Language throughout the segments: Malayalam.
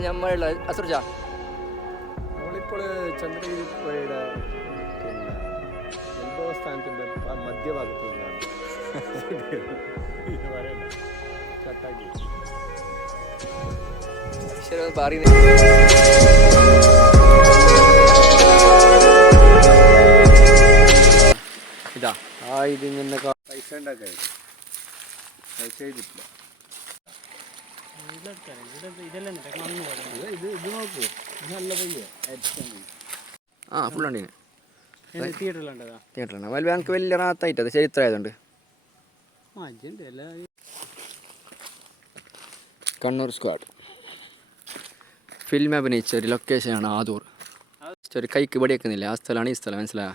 സുർജാ നമ്മളിപ്പോൾ ചന്ദ്രഗിരി പുഴയുടെ പിന്നെ ഉത്ഭവസ്ഥാനത്തിന്റെ ആ മധ്യഭാഗത്ത് നിന്നാണ്. ഇത് പറയണ്ട. കട്ടാക്കി ശരി പറയുന്നത് ഇതാ ആ ഇതിങ്ങനെ പൈസ ഉണ്ടാക്കാൻ പൈസ ചെയ്തിട്ടില്ല ഇത് ഇത് ഇത് നോക്കൂ. നല്ല പയ്യ. ആ തിയേറ്ററിലുണ്ടതാ. തിയേറ്ററിലാണ്. വലിയ എനിക്ക് വലിയ റാത്തായിട്ട് അത് എല്ലാ കണ്ണൂർ സ്ക്വാഡ്. ഫിലിം അഭിനയിച്ച ഒരു ലൊക്കേഷനാണ് ആദൂർ. ഒരു കൈക്ക് പടി വെക്കുന്നില്ല ആ സ്ഥലമാണ് ഈ സ്ഥലം. മനസ്സിലായ?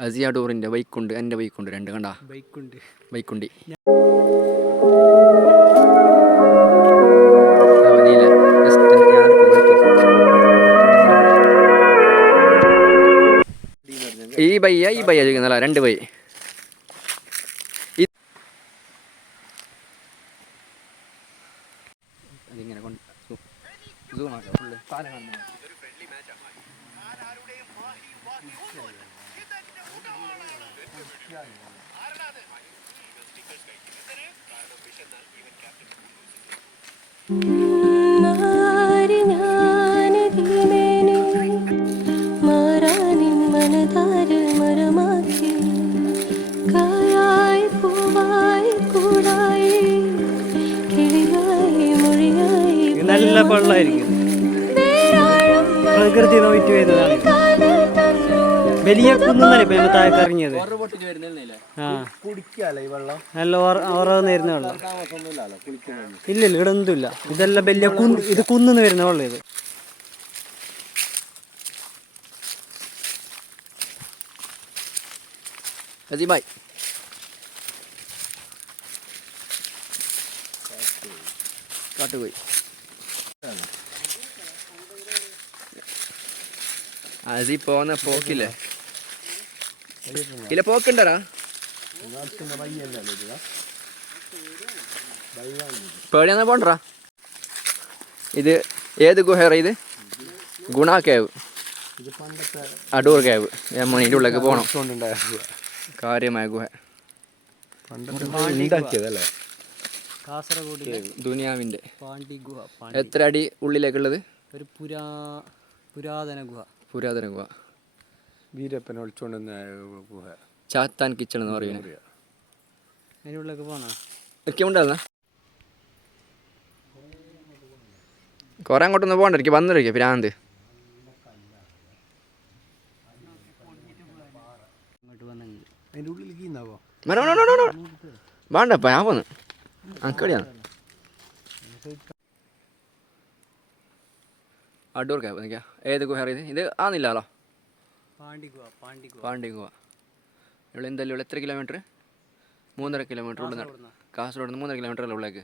അസിയ ഡൂറിന്റെ ബൈക്കുണ്ട്. എന്റെ ബൈക്കുണ്ട്. രണ്ട് കണ്ടാ? ബൈക്കുണ്ട്. ബൈക്കുണ്ടി. ഈ ബയ്യ ഈ ബയ്യ ചോദിക്കുന്നല്ല രണ്ട് ബൈ. അതിങ്ങനെ കൊണ്ട് സൂം ആക്കാം ഫുള്ള് പാലം കാണുന്ന മാറി നല്ല വെള്ളമായിരിക്കും പ്രകൃതി നോയിട്ട് വരുന്നതാണ്. വലിയ കുന്നല്ലേ ഇപ്പൊ നമ്മൾ താഴെ ഇറങ്ങിയത്. നല്ല ഉറന്ന് വരുന്ന വെള്ളം. ഇല്ലല്ലോ ഇവിടെ ഒന്നുമില്ല. ഇതെല്ലാം വലിയ കുന്ന് ഇത് കുന്നു വരുന്ന വെള്ളം ഇത്. അജിബായ്. കാട്ടുപോയി. അസി പോന്ന പോക്കില്ലേ? ഇല്ല. പോക്കുണ്ടടാ. ഇത് പേടിയാന്നാ പോണ്ടറാ ഇത് ഏത് ഗുഹേറ ഇത്? ഗുണ കേവ്. അടൂർ കേവ്. ഇതിന്റെ ഉള്ളിലേക്ക് പോകണം കാര്യമായ ഗുഹ. ഉണ്ടാക്കിയതല്ലേ? കാസർഗോഡിലെ ദുനിയാവിന്റെ. പാണ്ടി ഗുഹ എത്ര അടി ഉള്ളിലേക്കുള്ളത്? ഒരു പുരാ പുരാതന ഗുഹ. പുരാതന ഗുഹ വീരപ്പൻ ഒളിച്ചോണ്ടുന്ന ഗുഹ. ചാത്താൻ കിച്ചൺ എന്ന് പറയുന്നത്. അതിനുള്ളിലേക്ക് അങ്ങോട്ടൊന്ന് കുറെ അങ്ങോട്ടൊന്നും പോകണ്ടിരിക്കും വന്നിരിക്കും ഭ്രാന്ത്. വേണ്ടപ്പ ഞാൻ പോന്ന്. അക്കടിയാണ് അടൂർ ക്യാബ് നിൽക്കാം ഏത് ഗുഹ അറിയത് ഇത് ആന്നില്ലല്ലോ പാണ്ടി ഗുഹ പാണ്ടി ഗുഹ പാണ്ടി ഗുഹ ഇവിടെ എന്തല്ലേ ഇവിടെ എത്ര കിലോമീറ്റർ മൂന്നര കിലോമീറ്റർ ഉള്ളിൽ കാസർഗോഡ് നിന്ന്. മൂന്നര കിലോമീറ്റർ അല്ലേ ഉള്ളേക്ക്